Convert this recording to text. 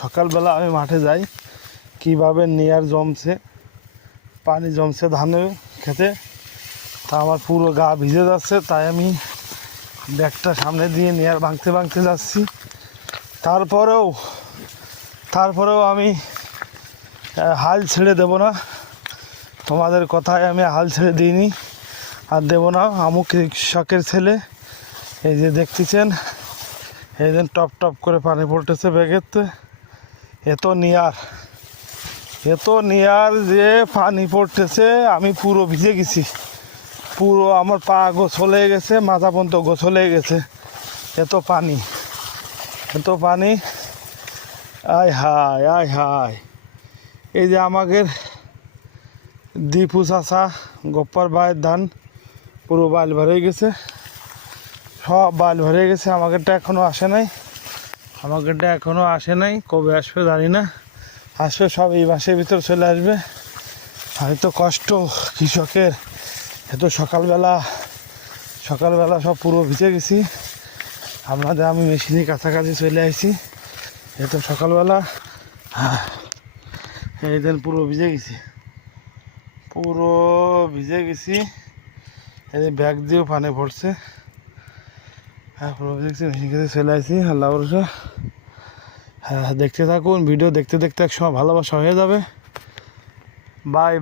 সকালবেলা আমি মাঠে যাই, কিভাবে নেয়ার জমছে, পানি জমছে ধানের খেতে, তা আমার পুরো গা ভিজে যাচ্ছে। তাই আমি ব্যাগটা সামনে দিয়ে নেয়ার ভাঙতে ভাঙতে যাচ্ছি। তারপরেও আমি হাল ছেড়ে দেব না। তোমাদের কথায় আমি হাল ছেড়ে দিইনি আর দেব না। আমু কৃষকের ছেলে, এই যে দেখতেছেন, এই যে টপ টপ করে পানি পড়তেছে ব্যাগেতে। এত নিয়ার যে পানি পড়তেছে, আমি পুরো ভিজে গেছি। পুরো আমার পা গোসল হয়ে গেছে, মাথা পর্যন্ত গোসল হয়ে গেছে। এত পানি। আয় হায়। এই যে আমাদের দীপু চাষা গোপ্পার বাইয়ের ধান পুরো বাইল ভরে গেছে, সব বাইল ভরে গেছে। আমাদেরটা এখনও আসে নাই। কবে আসবে জানি না। আসবে সব এই মাসের ভিতর চলে আসবে। হয়তো কষ্ট কৃষকের। এত সকালবেলা সব পুরো ভিজে গেছি। আমি মেশিনের কাছাকাছি চলে আসছি। এত সকালবেলা এই দিন পুরো ভিজে গেছি। এই যে ব্যাগ দিয়েও পানি পড়ছে। পুরো ভিজে গেছি, মেশিন কাছে চলে আসছি। আল্লাহ ভরসা। দেখতে থাকুন ভিডিও, দেখতে এক সময় ভালোবাসা হয়ে যাবে। বাই।